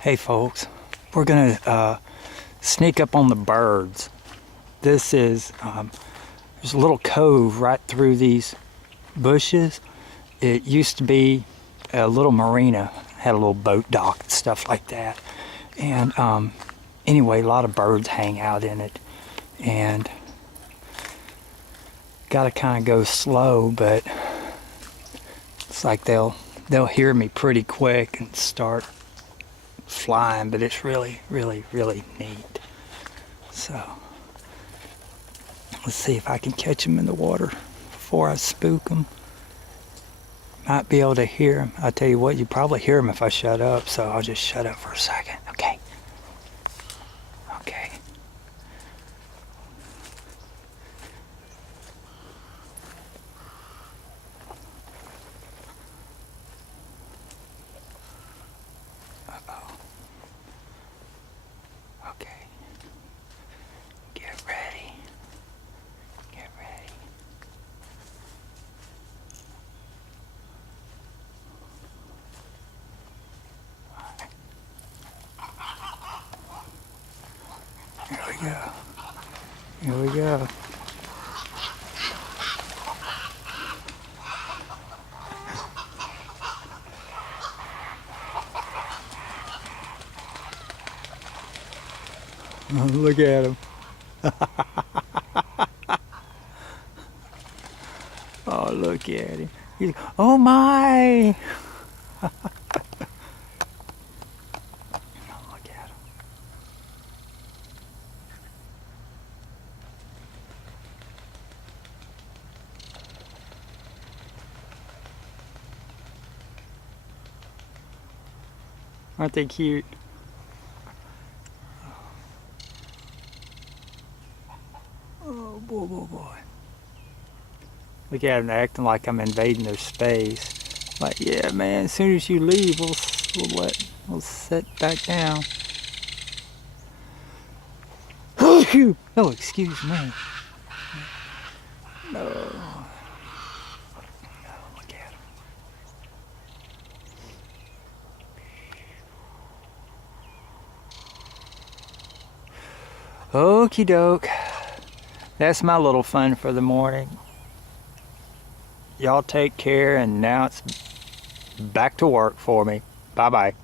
Hey folks, we're gonna sneak up on the birds. This is, there's a little cove right through these bushes. It used to be a little marina, had a little boat dock and stuff like that. And anyway, a lot of birds hang out in it. And gotta kind of go slow, but it's like they'll hear me pretty quick and start flying, but it's really neat. So let's see if I can catch them in the water before I spook them. Might be able to hear them. I'll tell you what, you probably hear them if I shut up, so I'll just shut up for a second. Okay. Uh-oh. Okay. Get ready. Get ready. Here we go. Here we go. Oh, look at him. Oh, look at him. Oh my! Oh, look at him. Aren't they cute? Oh boy. Look at them acting like I'm invading their space. Like, yeah, man, as soon as you leave, we'll sit back down. Oh, excuse me. No. Look at them. Okie doke. That's my little fun for the morning. Y'all take care, and now it's back to work for me. Bye-bye.